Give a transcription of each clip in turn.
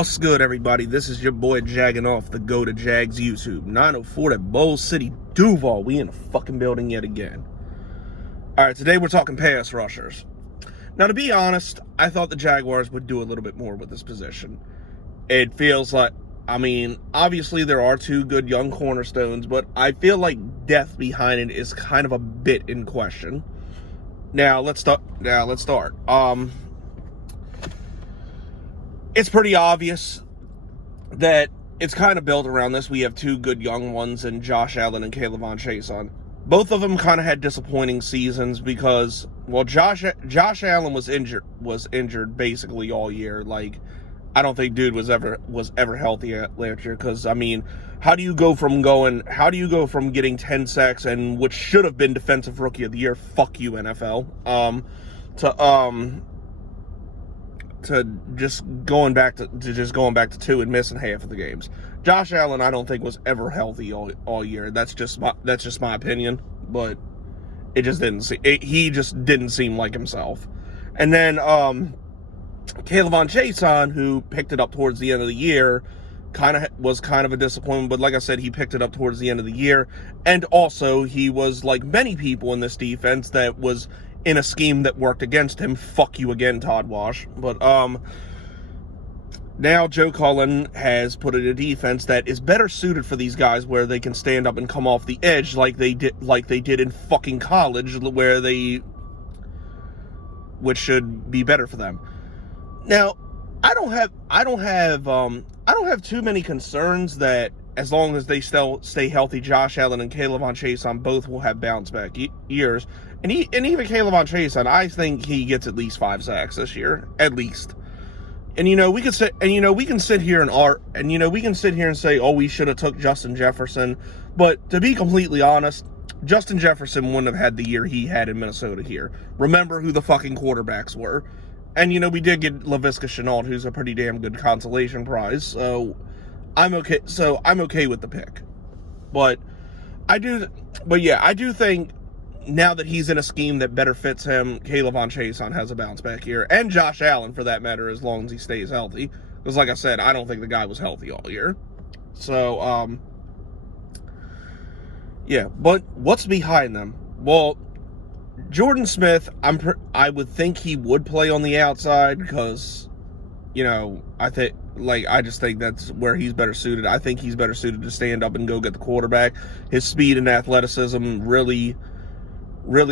What's good, everybody? This is your boy Jagging Off the Go to Jags YouTube. 904 at Bowl City, Duval. We in the fucking building yet again. Alright, today we're talking pass rushers. Now, to be honest, I thought the Jaguars would do a little bit more with this position. It feels like, obviously there are two good young cornerstones, but I feel like depth behind it is kind of a bit in question. Now, let's start. It's pretty obvious that it's kind of built around this. We have two good young ones in Josh Allen and K'Lavon Chaisson. Both of them kind of had disappointing seasons because, well, Josh Allen was injured basically all year. Like, I don't think dude was ever healthy last year. Because how do you go from getting 10 sacks and which should have been Defensive Rookie of the Year? Fuck you, NFL. To just going back to 2 and missing half of the games. Josh Allen, I don't think was ever healthy all year. That's just my opinion, but he just didn't seem like himself. And then K'Lavon Chaisson, who picked it up towards the end of the year, was kind of a disappointment, but like I said, he picked it up towards the end of the year, and also he was like many people in this defense that was in a scheme that worked against him. Fuck you again, Todd Wash. But now Joe Cullen has put in a defense that is better suited for these guys, where they can stand up and come off the edge like they did in fucking college, which should be better for them. Now, I don't have too many concerns that as long as they still stay healthy, Josh Allen and K'Lavon Chaisson both will have bounce back years. And even K'Lavon Chaisson, I think he gets at least 5 sacks this year, at least. And we can sit here and say, oh, we should have took Justin Jefferson. But to be completely honest, Justin Jefferson wouldn't have had the year he had in Minnesota here. Remember who the fucking quarterbacks were. And we did get Laviska Shenault, who's a pretty damn good consolation prize. So I'm okay with the pick. But I do think now that he's in a scheme that better fits him, K'Lavon Chaisson has a bounce back here, and Josh Allen for that matter, as long as he stays healthy. Because like I said, I don't think the guy was healthy all year. So yeah. But what's behind them? Well, Jordan Smith, I would think he would play on the outside because, I just think that's where he's better suited. I think he's better suited to stand up and go get the quarterback. His speed and athleticism really,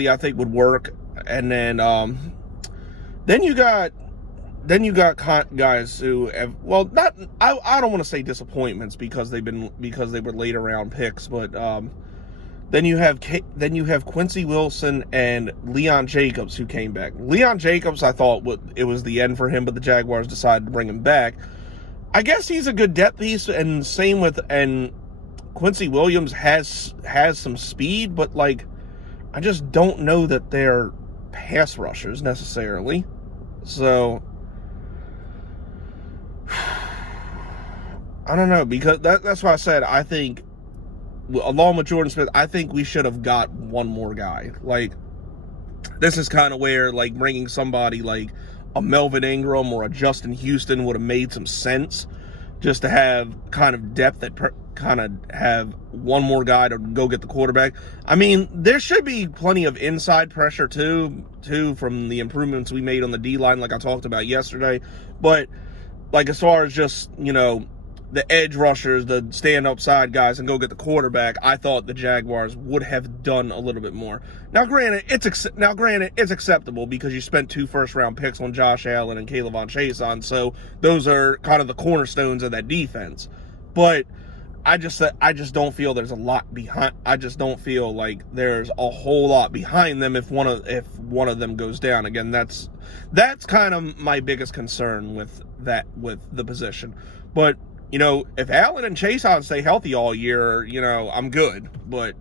I think would work. And then you got guys who have, well, not, I don't want to say disappointments because they were later round picks, but then you have Quincy Wilson and Leon Jacobs who came back. Leon Jacobs, I thought it was the end for him, but the Jaguars decided to bring him back. I guess he's a good depth piece, and Quincy Williams has some speed, but I just don't know that they're pass rushers necessarily. So I don't know, because that's why I said I think, along with Jordan Smith, I think we should have got one more guy. This is kind of where bringing somebody like a Melvin Ingram or a Justin Houston would have made some sense, just to have kind of depth that kind of have one more guy to go get the quarterback. There should be plenty of inside pressure too from the improvements we made on the D-line, like I talked about yesterday. But as far as just the edge rushers, the stand-up side guys, and go get the quarterback, I thought the Jaguars would have done a little bit more. Now, granted, it's acceptable because you spent 2 first-round picks on Josh Allen and K'Lavon Chaisson, so those are kind of the cornerstones of that defense. But I just don't feel there's a lot behind. I just don't feel like there's a whole lot behind them if one of them goes down. Again, that's kind of my biggest concern with the position. But if Allen and Chaisson stay healthy all year, I'm good. But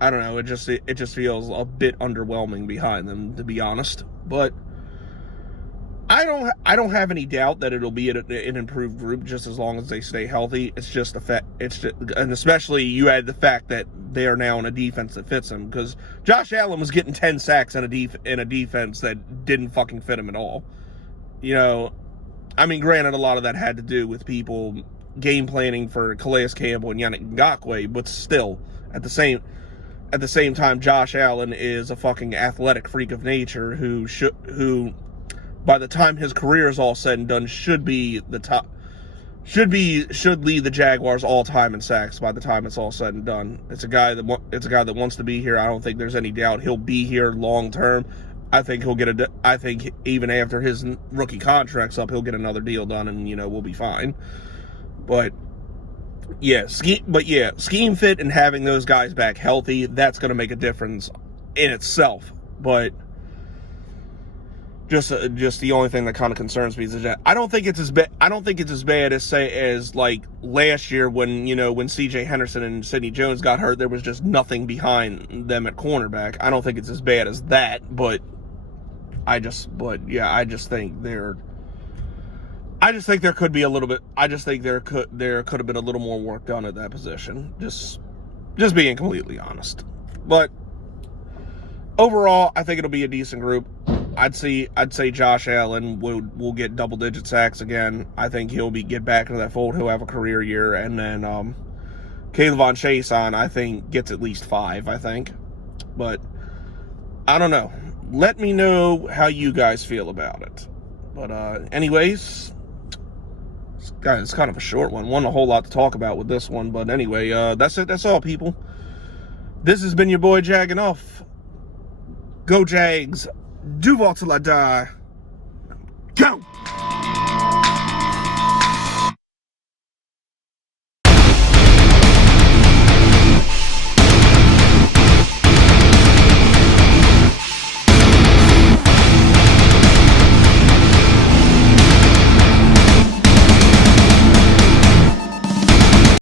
I don't know. It just feels a bit underwhelming behind them, to be honest. But I don't have any doubt that it'll be an improved group just as long as they stay healthy. And especially you add the fact that they are now in a defense that fits them, because Josh Allen was getting 10 sacks in a defense that didn't fucking fit him at all. I mean, granted, a lot of that had to do with people game planning for Calais Campbell and Yannick Ngakoue, but still, at the same time, Josh Allen is a fucking athletic freak of nature who, by the time his career is all said and done, should lead the Jaguars all time in sacks by the time it's all said and done. It's a guy that wants to be here. I don't think there's any doubt he'll be here long term. I think even after his rookie contract's up, he'll get another deal done, and we'll be fine. But yeah, scheme fit and having those guys back healthy, that's going to make a difference in itself. But just the only thing that kind of concerns me is that I don't think it's as bad as like last year when C.J. Henderson and Sidney Jones got hurt. There was just nothing behind them at cornerback. I don't think it's as bad as that, but I just think there could be a little bit. I just think there could have been a little more work done at that position. Just being completely honest. But overall, I think it'll be a decent group. I'd say Josh Allen will get double-digit sacks again. I think he'll get back into that fold. He'll have a career year, and then K'Lavon Chaisson, I think, gets at least 5. I think, but I don't know. Let me know how you guys feel about it. But anyways, it's kind of a short one. Wasn't a whole lot to talk about with this one, but anyway, that's it. That's all, people. This has been your boy Jagging Off. Go Jags. Duval till I die.